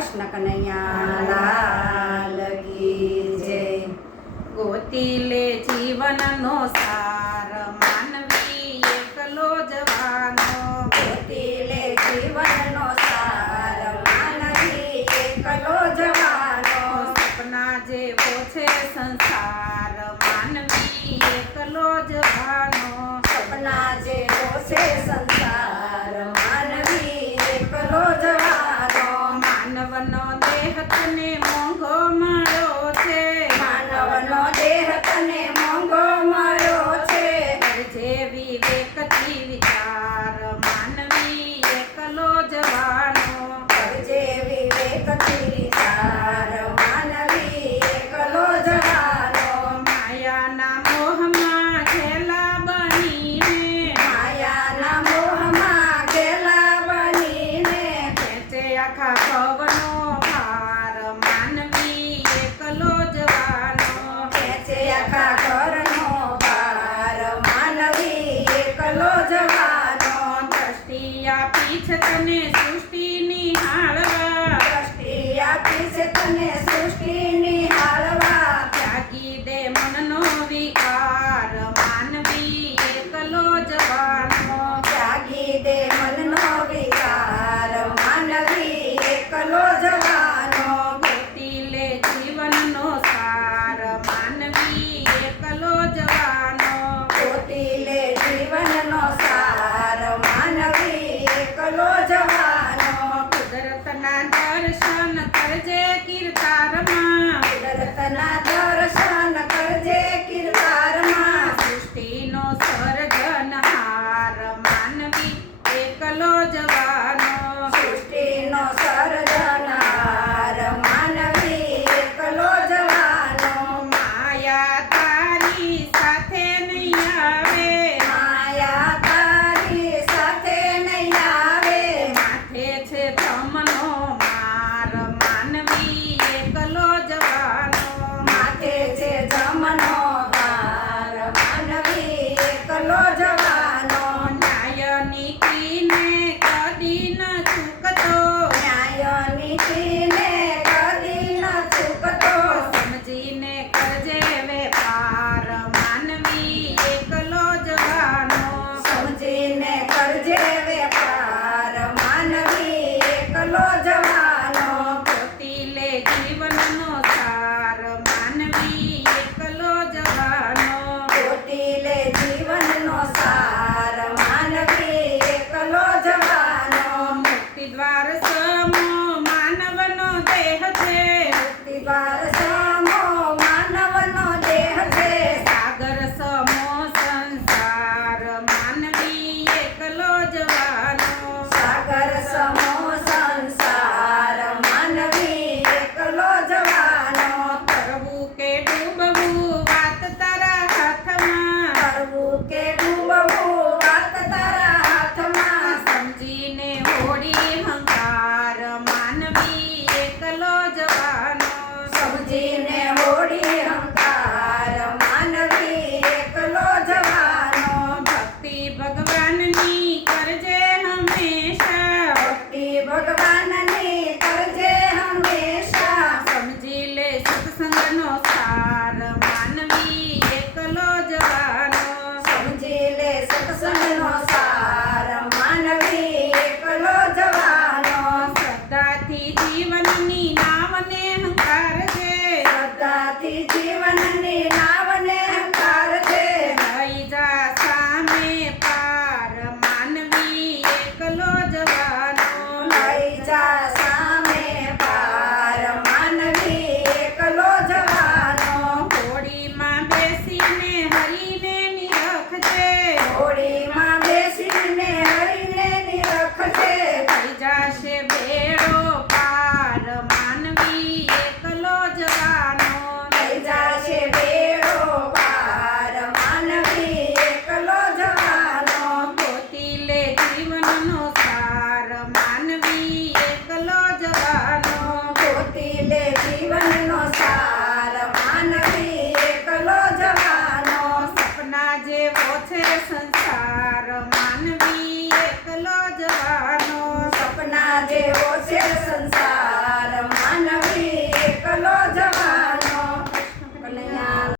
કૃષ્ણ કનૈયા લાલ કી જય. ગોતી લે જીવનનો સાર માનવી એકલો જવાનો. ગોતી લે જીવનનો સાર માનવી એકલો જવાનો. સપના જેવો છે સંસાર માનવી એકલો જવાનો. સપના જેવો છે સંસાર માનવી એકલો જવાનો. માનવનો દેહ તને મોંઘો મળ્યો છે. માનવનો દેહ તને મોંઘો મળ્યો છે. જે વિવેકથી વિચાર માનવી એકલો જવાનો. જે વિવેકથી વિચાર માનવી એકલો જવાનો. માયાના મોહમાં ઘેલા બનીને. માયાના મોહમાં ઘેલા બનીને. ખેંચે આખા ભવનો ભાર માનવી એકલો જવાનો. ખેંચે આખા ઘરનો ભાર માનવી એકલો જવાનો. દ્રષ્ટિ આપી છે તને સૃષ્ટિ નિહાળવા. દ્રષ્ટિ આપી છે તને સૃષ્ટિ નિહાળવા. ત્યાગી દે મનનો વિકાર માનવી એકલો જવાનો. ત્યાગી દે મનનો વિકાર માનવી એકલો જવાનો. ગોતી લે જીવનનો સાર માનવી એકલો જવાનો. ગોતી લે જીવનનો સાર માનવી એકલો જવાનો. કુદરતના દર્શન કરજે કીર્તારમાં. કુદરતના દર્શન કરજે કીર્તારમાં. સૃષ્ટિનો સર્જનહાર માનવી એકલો જવાનો. સૃષ્ટિનો સર્જનહાર માનવી એકલો જવાનો. માયા તારી સાથે નહીં આવે. માયા તારી સાથે નહીં આવે. માથે છે ભ્રમનો માર માનવી એકલો જવાનો. માથે છે જમનો ભાર માનવી એકલો જવાનો. ન્યાય નીતિને કદી ન ચૂકતો. ન્યાય નીતિને કદી ન ચૂકતો. સમજીને કરજે વેપાર માનવી એકલો જવાનો. સમજીને કરજે વેપાર માનવી એકલો જવાનો. ગોતી લે જીવનનો સાર માનવી એકલો જવાનો. ગોતી લે જીવનનો સાર માનવી એકલો જવાનો. મુક્તિ દ્વાર સમો માનવનો દેહ છે. મુક્તિદ્વાર સમો માનવનો દેહ છે. સાગર સમો સંસાર માનવી એકલો જવાનો. સાગર સમો સંસાર માનવી એકલો જવાનો. તરવું કે ડૂબવું વાત તારા હાથમાં. તરવું કે ડૂબવું વાત તારા હાથમાં. સમજીને હોડી હંકાર માનવી એકલો જવાનો. સમજીને હોડી હંકાર માનવી એકલો જવાનો. ભક્તિ ભગવાનની કરજે હંમેશા. ભક્તિ ભગવાનની કરજે હંમેશા. સમજી લે સત્સંગનો સાર માનવી એકલો જવાનો. સમજી લે સત્સંગનો સાર માનવી એકલો જવાનો. શ્રદ્ધાથી જીવનની નાવને હંકારજે. શ્રદ્ધાથી જીવનની નાવને હંકારજે. લઈ જા સામે પાર માનવી એકલો જવાનો. લઈ જા સામે પાર માનવી એકલો જવાનો. હોડીમાં બેસીને હરીને નિરખજે. હોડીમાં બેસીને હરીને નિરખજે. થઈ જાશે બેડો પાર માનવી એકલો જવાનો. થઈ જાશે બેડો પાર માનવી એકલો જવાનો. ગોતી લે જીવનનો સાર માનવી એકલો જવાનો. ગોતી લે જીવનનો સાર માનવી એકલો જવાનો. સપના જેવો છે સંસાર